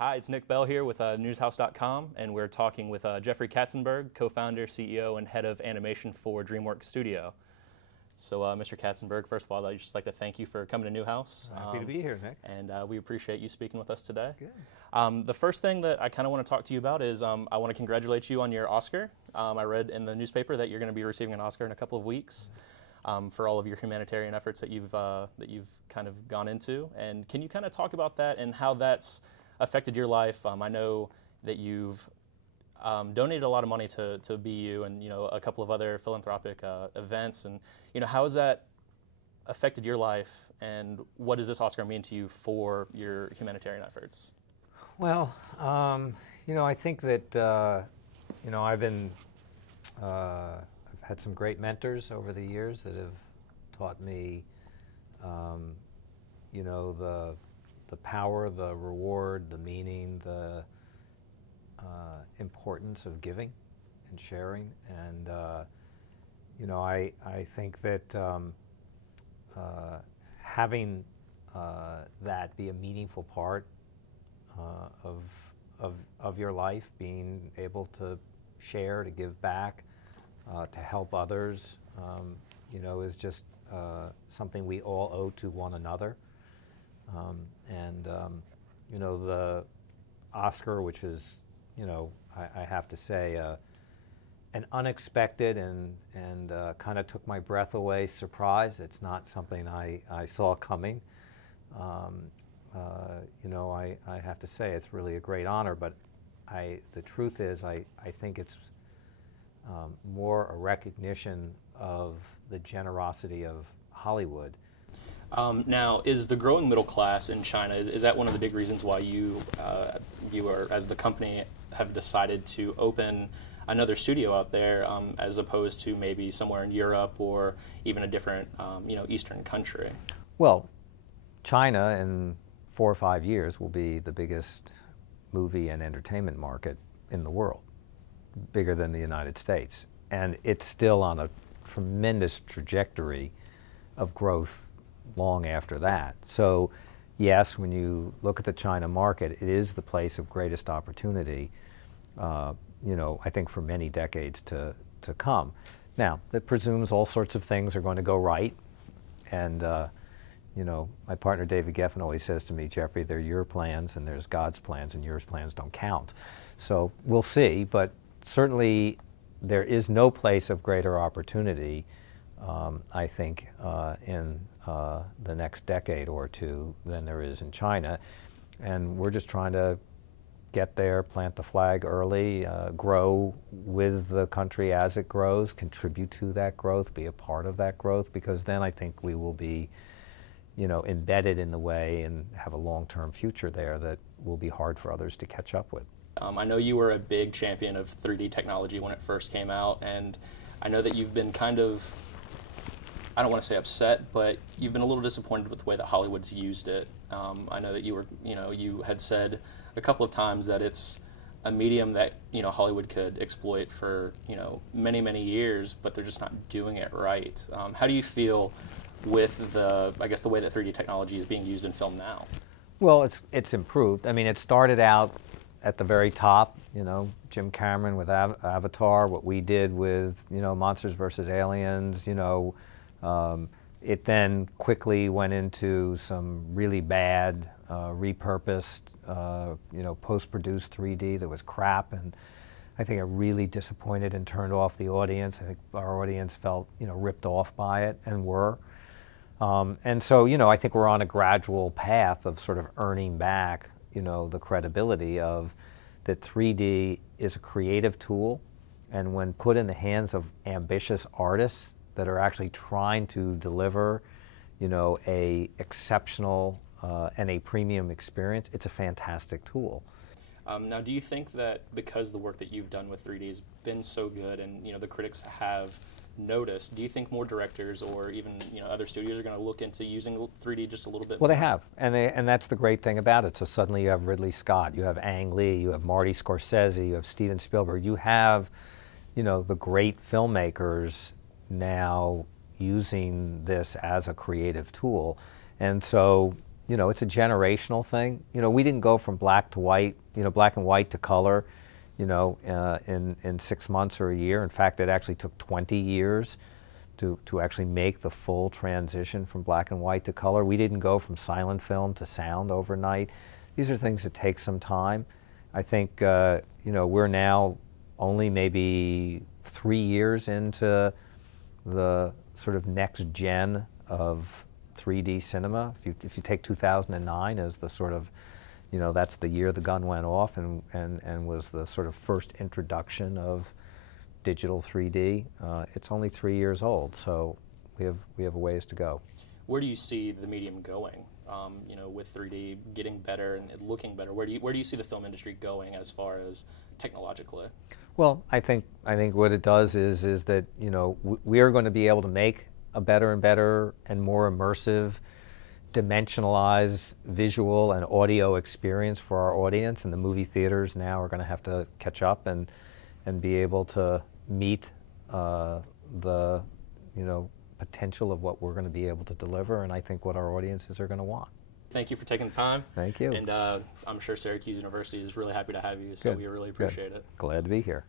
Hi, it's Nick Bell here with NewsHouse.com, and we're talking with Jeffrey Katzenberg, co-founder, CEO, and head of animation for DreamWorks CEO. So, Mr. Katzenberg, first of all, I'd just like to thank you for coming to NewsHouse. Happy to be here, Nick. And we appreciate you speaking with us today. Good. The first thing that I kind of want to talk to you about is I want to congratulate you on your Oscar. I read in the newspaper that you're going to be receiving an Oscar in a couple of weeks for all of your humanitarian efforts that you've kind of gone into. And can you kind of talk about that and how that's affected your life? I know that you've donated a lot of money to BU and a couple of other philanthropic events, and how has that affected your life, and what does this Oscar mean to you for your humanitarian efforts? Well, I think that I've had some great mentors over the years that have taught me, the power, the reward, the meaning, the importance of giving and sharing. And I think that having that be a meaningful part of your life, being able to share, to give back, to help others, is just something we all owe to one another. The Oscar, which is, I have to say, an unexpected and kind of took my breath away surprise. It's not something I saw coming. I have to say it's really a great honor, but the truth is I think it's more a recognition of the generosity of Hollywood. Now, is the growing middle class in China, is that one of the big reasons why you as the company, have decided to open another studio out there as opposed to maybe somewhere in Europe or even a different, Eastern country? Well, China in 4 or 5 years will be the biggest movie and entertainment market in the world, bigger than the United States. And it's still on a tremendous trajectory of growth long after that. So yes, when you look at the China market, it is the place of greatest opportunity, I think for many decades to come. Now, that presumes all sorts of things are going to go right. And, my partner David Geffen always says to me, Jeffrey, they're your plans and there's God's plans, and yours plans don't count. So we'll see, but certainly there is no place of greater opportunity, I think, in the next decade or two than there is in China. And we're just trying to get there, plant the flag early, grow with the country as it grows, contribute to that growth, be a part of that growth, because then I think we will be, embedded in the way and have a long-term future there that will be hard for others to catch up with. I know you were a big champion of 3D technology when it first came out, and I know that you've been kind of, I don't want to say upset, but you've been a little disappointed with the way that Hollywood's used it. I know that you had said a couple of times that it's a medium that Hollywood could exploit for many, many years, but they're just not doing it right. How do you feel with the way that 3D technology is being used in film now? Well, it's improved. I mean, it started out at the very top, Jim Cameron with Avatar, what we did with, Monsters vs. Aliens, it then quickly went into some really bad, repurposed, post-produced 3D that was crap, and I think it really disappointed and turned off the audience. I think our audience felt, ripped off by it, and were. And so, I think we're on a gradual path of sort of earning back, the credibility of that 3D is a creative tool, and when put in the hands of ambitious artists that are actually trying to deliver, a exceptional and a premium experience, it's a fantastic tool. Now, do you think that because the work that you've done with 3D has been so good and the critics have noticed, do you think more directors or even other studios are going to look into using 3D just a little bit more? Well, they have, and that's the great thing about it. So suddenly you have Ridley Scott, you have Ang Lee, you have Marty Scorsese, you have Steven Spielberg, you have the great filmmakers now using this as a creative tool. And so you know, it's a generational thing. You know, we didn't go from black to white, you know, black and white to color, you know, in 6 months or a year. In fact, it actually took 20 years to actually make the full transition from black and white to color. We didn't go from silent film to sound overnight. These are things that take some time. I think, you know, we're now only maybe 3 years into the sort of next gen of 3D cinema. If you take 2009 as the sort of, you know, that's the year the gun went off and was the sort of first introduction of digital 3D. It's only 3 years old, so we have a ways to go. Where do you see the medium going? You know, with 3D getting better and it looking better, where do you see the film industry going as far as technologically? Well, I think what it does is that, you know, we are going to be able to make a better and better and more immersive, dimensionalized visual and audio experience for our audience, and the movie theaters now are going to have to catch up and be able to meet the, you know, potential of what we're going to be able to deliver, and I think what our audiences are going to want. Thank you for taking the time. Thank you. And I'm sure Syracuse University is really happy to have you, so we really appreciate it. Glad to be here.